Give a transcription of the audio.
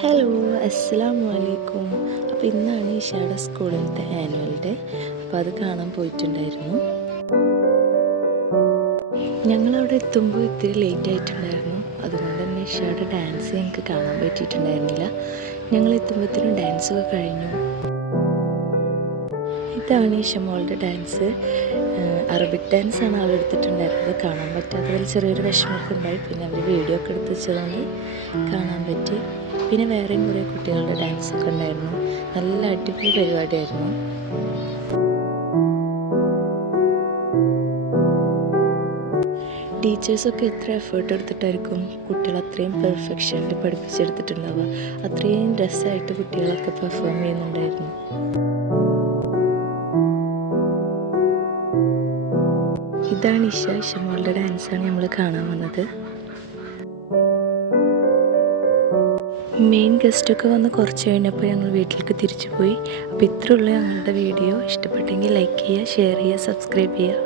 Hello, അസ്സലാമു അലൈക്കും. അപ്പോൾ ഇന്നാണ് ഇഷയുടെ സ്കൂളിലത്തെ ആനുവൽ ഡേ. അപ്പോൾ അത് കാണാൻ പോയിട്ടുണ്ടായിരുന്നു. ഞങ്ങളവിടെ എത്തുമ്പോൾ ഇത്തിരി ലേറ്റ് ആയിട്ടുണ്ടായിരുന്നു. അതുകൊണ്ട് തന്നെ ഇഷയുടെ ഡാൻസ് ഞങ്ങൾക്ക് കാണാൻ പറ്റിയിട്ടുണ്ടായിരുന്നില്ല. ഞങ്ങൾ എത്തുമ്പോഴത്തേനും ഡാൻസൊക്കെ കഴിഞ്ഞു. ഇതാണ് ഇഷമോളുടെ ഡാൻസ്. അറബിക് ഡാൻസാണ് ആൾ എടുത്തിട്ടുണ്ടായിരുന്നത്. കാണാൻ പറ്റാത്തതിൽ ചെറിയൊരു വിഷമമൊക്കെ ഉണ്ടായി. പിന്നെ അവർ വീഡിയോ ഒക്കെ എടുത്ത് വെച്ചതുകൊണ്ട് കാണാൻ പറ്റി. പിന്നെ വേറെയും കുറേ കുട്ടികളുടെ ഡാൻസൊക്കെ ഉണ്ടായിരുന്നു. നല്ല അടിപൊളി പരിപാടിയായിരുന്നു. ടീച്ചേഴ്സൊക്കെ എത്ര എഫേർട്ട് എടുത്തിട്ടായിരിക്കും കുട്ടികൾ അത്രയും പെർഫെക്ഷനിൽ പഠിപ്പിച്ചെടുത്തിട്ടുണ്ടാവുക. അത്രയും രസമായിട്ട് കുട്ടികളൊക്കെ പെർഫോം ചെയ്യുന്നുണ്ടായിരുന്നു. ഇതാണ് ഇഷമോളുടെ ഡാൻസാണ് നമ്മൾ കാണാൻ വന്നത്. മെയിൻ ഗസ്റ്റൊക്കെ വന്ന് കുറച്ച് കഴിഞ്ഞപ്പോൾ ഞങ്ങൾ വീട്ടിലേക്ക് തിരിച്ചു പോയി. അപ്പോൾ ഇത്രയുള്ള ഞങ്ങളുടെ വീഡിയോ. ഇഷ്ടപ്പെട്ടെങ്കിൽ ലൈക്ക് ചെയ്യുക, ഷെയർ ചെയ്യുക, സബ്സ്ക്രൈബ് ചെയ്യുക.